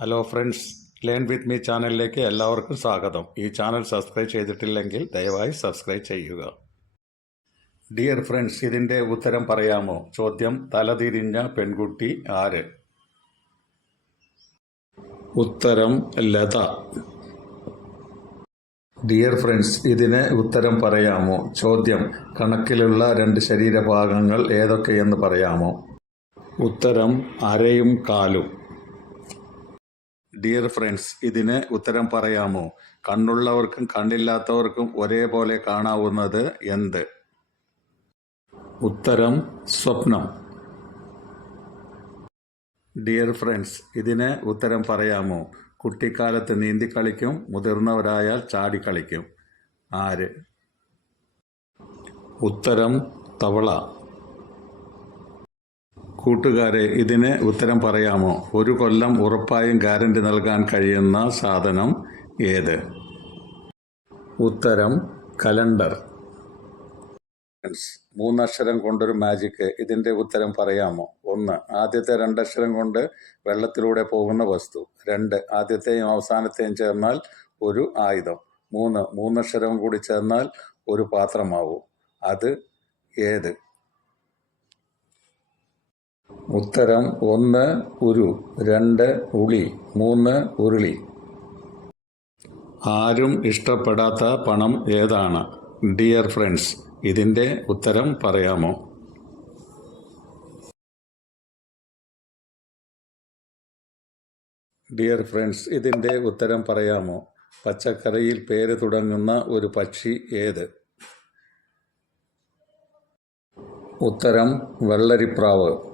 Hello friends learn with me ചാനലിലേക്ക് എല്ലാവർക്കും സ്വാഗതം. ഈ ചാനൽ സബ്സ്ക്രൈബ് ചെയ്തിട്ടില്ലെങ്കിൽ ദയവായി സബ്സ്ക്രൈബ് ചെയ്യുക. ഡിയർ ഫ്രണ്ട്സ് ഇതിന്റെ ഉത്തരം പറയാമോ? ചോദ്യം തലതിരിഞ്ഞ പെൺകുട്ടി ആര്? ഉത്തരം ലത. ഡിയർ ഫ്രണ്ട്സ് ഇതിന് ഉത്തരം പറയാമോ? ചോദ്യം കണക്കിലുള്ള രണ്ട് ശരീരഭാഗങ്ങൾ ഏതൊക്കെയെന്ന് പറയാമോ? ഉത്തരം അരയും കാലും. ഡിയർ ഫ്രണ്ട്സ് ഇതിന് ഉത്തരം പറയാമോ? കണ്ണുള്ളവർക്കും കണ്ണില്ലാത്തവർക്കും ഒരേപോലെ കാണാവുന്നത് എന്ത്? ഉത്തരം സ്വപ്നം. ഡിയർ ഫ്രണ്ട്സ് ഇതിന് ഉത്തരം പറയാമോ? കുട്ടിക്കാലത്ത് നീന്തിക്കളിക്കും മുതിർന്നവരായാൽ ചാടിക്കളിക്കും ആര്? ഉത്തരം തവള. കൂട്ടുകാരെ ഇതിന് ഉത്തരം പറയാമോ? ഒരു കൊല്ലം ഉറപ്പായും ഗ്യാരണ്ടി നൽകാൻ കഴിയുന്ന സാധനം ഏത്? ഉത്തരം കലണ്ടർ. മൂന്നക്ഷരം കൊണ്ടൊരു മാജിക്ക് ഇതിന്റെ ഉത്തരം പറയാമോ? ഒന്ന് ആദ്യത്തെ രണ്ടക്ഷരം കൊണ്ട് വെള്ളത്തിലൂടെ പോകുന്ന വസ്തു. രണ്ട് ആദ്യത്തെയും അവസാനത്തെയും ചേർന്നാൽ ഒരു ആയുധം. മൂന്ന് മൂന്നക്ഷരം കൂടി ചേർന്നാൽ ഒരു പാത്രമാവും. അത് ഏത്? ഉത്തരം ഒന്ന് ഉരു രണ്ട് ഉളി മൂന്ന് ഉരുളി. ആരും ഇഷ്ടപ്പെടാത്ത പണം ഏതാണ്? ഡിയർ ഫ്രണ്ട്സ് ഇതിന്റെ ഉത്തരം പറയാമോ? ഡിയർ ഫ്രണ്ട്സ് ഇതിന്റെ ഉത്തരം പറയാമോ? പച്ചക്കറിയിൽ പേര് തുടങ്ങുന്ന ഒരു പക്ഷി ഏത്? ഉത്തരം വെള്ളരിപ്രാവ്.